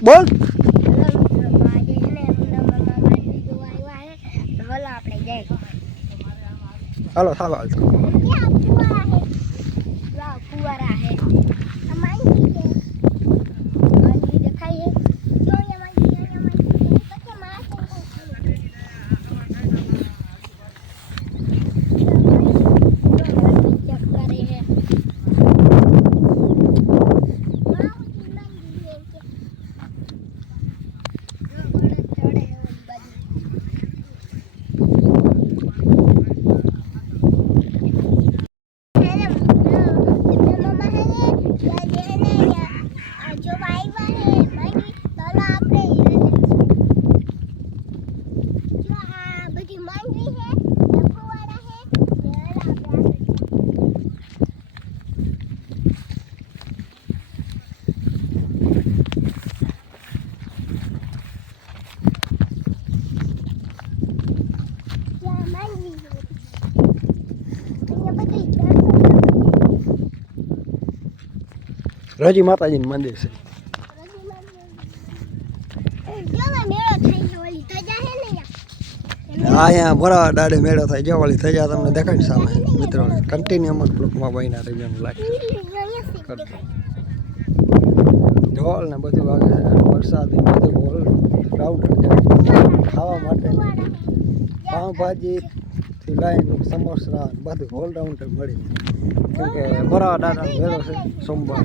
બોલ. હાલો સાવ હાલ જો આવ્યા હે મારી ચાલો આપણે જો આ બધી માંડવી હે ફુવારા હે ચાલો આપણે ત્યાં માંડવી છે અહીંયા બધી રજી માતાજીનું મંદિર છે અહીંયા ભરા દાડે મેળો થાય જો વાળી થઈ જાય તમને દેખાય સામે મિત્રો કન્ટિન્યુ અમર બ્લોકમાં બહીના રહી એમ લાગે ઢોલ ને બધું વાગે વરસાદ બધું હોલ રાઉન્ડ ખાવા માટે પાઉંભાજી થી લઈને બધું હોલ રાઉન્ડ મળી કેમ કે ભરા દાડા મેળો છે સોમવાર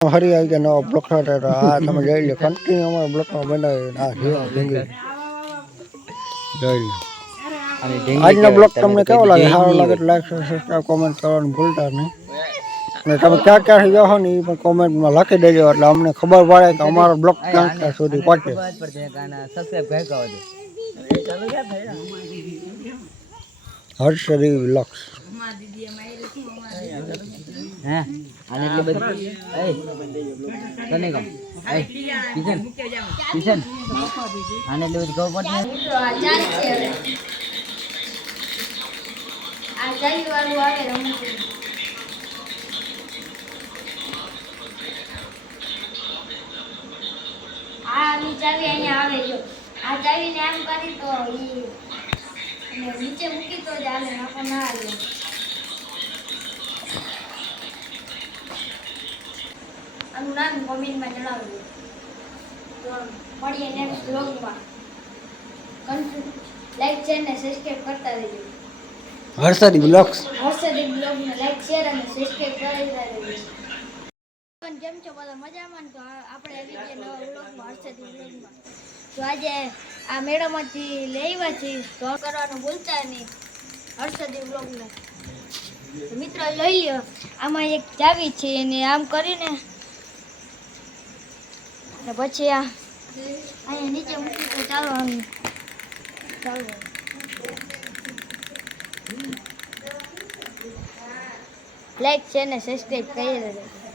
હરી આવી ગયા નવા બ્લોક સાથે તો આ તમે જોઈ લો કન્ટિન્યુ અમારા બ્લોકમાં બનાવી આ જેવા ડુંગળી જોઈ લો આજનો બ્લોગ તમને કેવો લાગે? સારો લાગે તો લાઈક સબસ્ક્રાઈબ કોમેન્ટ કરવાનું ભૂલતા નહીં. અને તમે ક્યાં ક્યાંથી જાઓ ને એ પણ કોમેન્ટમાં લખી દેજો. એટલે અમને ખબર પડે કે અમારો બ્લોગ ક્યાં ક્યાં સુધી પહોંચે હર્ષરી બ્લોગ્સ હા? અને એટલે બધું? એ તને કહું. એ કિશન કિશન. આને એટલે બધું ખબર પડશે આ ચાલી વાળું આવે રમતું આ આની ચાવી અહીંયા આવે જો. આ ચાવીને આમ કરી તો અને નીચે મૂકી તો હાલે નાખો ના આનું નામ કોમેન્ટમાં જણાવજો. તો મળીએ નેક્સ્ટ બ્લોગમાં લાઈક છે ને સબસ્ક્રાઈબ કરતા રહેજો. હર્ષરી બ્લોગ્સ. હર્ષદી બ્લોગ ને લાઈક શેર અને સબસ્ક્રાઇબ કરી દેજો. કેમ છો બધા મજામાં તો આપણે આવી ગયા નવા બ્લોગમાં હર્ષદીપ બ્લોગમાં તો આજે આ મેળામાંથી લેવા છીએ, તો કરવાનું ભૂલતા નહીં. હર્ષદીપ બ્લોગને મિત્રો લઈ લ્યો. આમાં એક ચાવી છે અને આમ કરીને પછી આ અહીંયા નીચે મૂકી તો ચાલવાનું. આમ લાઈક છે ને સબસ્ક્રાઈબ કરી દેજો